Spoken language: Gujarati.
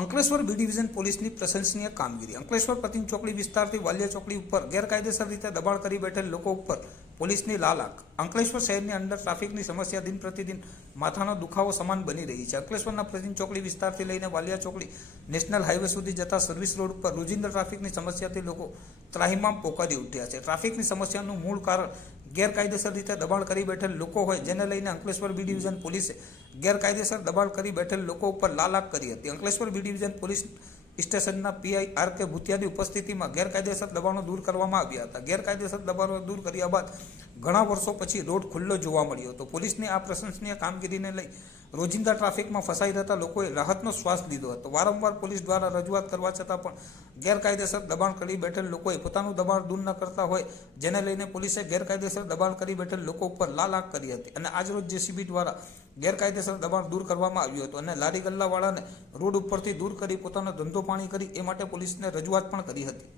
અંકલેશ્વર બી ડિવિઝન પોલીસની પ્રશંસનીય કામગીરી. અંકલેશ્વર પ્રતિમ ચોકડી વિસ્તારથી વાલિયા ચોકડી ઉપર ગેરકાયદેસર રીતે દબાણ કરી બેઠેલ લોકો ઉપર પોલીસની લાલાક અંકલેશ્વર શહેરની અંદર ટ્રાફિકની સમસ્યા દિન પ્રતિદિન માથાનો દુખાવો સમાન બની રહી છે. અંકલેશ્વરના પ્રતિમ ચોકડી વિસ્તારથી લઈને વાલિયા ચોકડી નેશનલ હાઈવે સુધી જતા સર્વિસ રોડ ઉપર રોજિંદા ટ્રાફિકની સમસ્યાથી લોકો ત્રાહિમામ પોકારી ઉઠ્યા છે. ટ્રાફિકની સમસ્યાનું મૂળ કારણ ગેરકાયદેસર રીતે દબાણ કરી બેઠેલ લોકો હોય, જેને લઈને અંકલેશ્વર બી ડિવિઝન પોલીસે ગેરકાયદેસર દબાણ કરી બેઠેલ લોકો ઉપર લાલાક કરી હતી. અંકલેશ્વર બી ડિવિઝન પોલીસ સ્ટેશનના પીઆઈ આર કે ભૂતિયાની ઉપસ્થિતિમાં ગેરકાયદેસર દબાણો દૂર કરવામાં આવ્યા હતા. ગેરકાયદેસર દબાણો દૂર કર્યા બાદ ઘણા વર્ષો પછી રોડ ખુલ્લો જોવા મળ્યો હતો. પોલીસની આ પ્રશંસનીય કામગીરીને લઈ રોજિંદા ટ્રાફિકમાં ફસાઈ રહેતા લોકોએ રાહતનો શ્વાસ લીધો હતો. વારંવાર પોલીસ દ્વારા રજૂઆત કરવા છતાં પણ ગેરકાયદેસર દબાણ કરી બેઠેલ લોકોએ પોતાનું દબાણ દૂર ન કરતા હોય, જેને લઈને પોલીસે ગેરકાયદેસર દબાણ કરી બેઠેલ લોકો ઉપર લાલાક કરી હતી. અને આજરોજ જેસીબી દ્વારા ગેરકાયદેસર દબાણ દૂર કરવામાં આવ્યું હતું અને લારી ગલ્લાવાળાને રોડ ઉપરથી દૂર કરી પોતાનો ધંધો પાણી કરી એ માટે પોલીસને રજૂઆત પણ કરી હતી.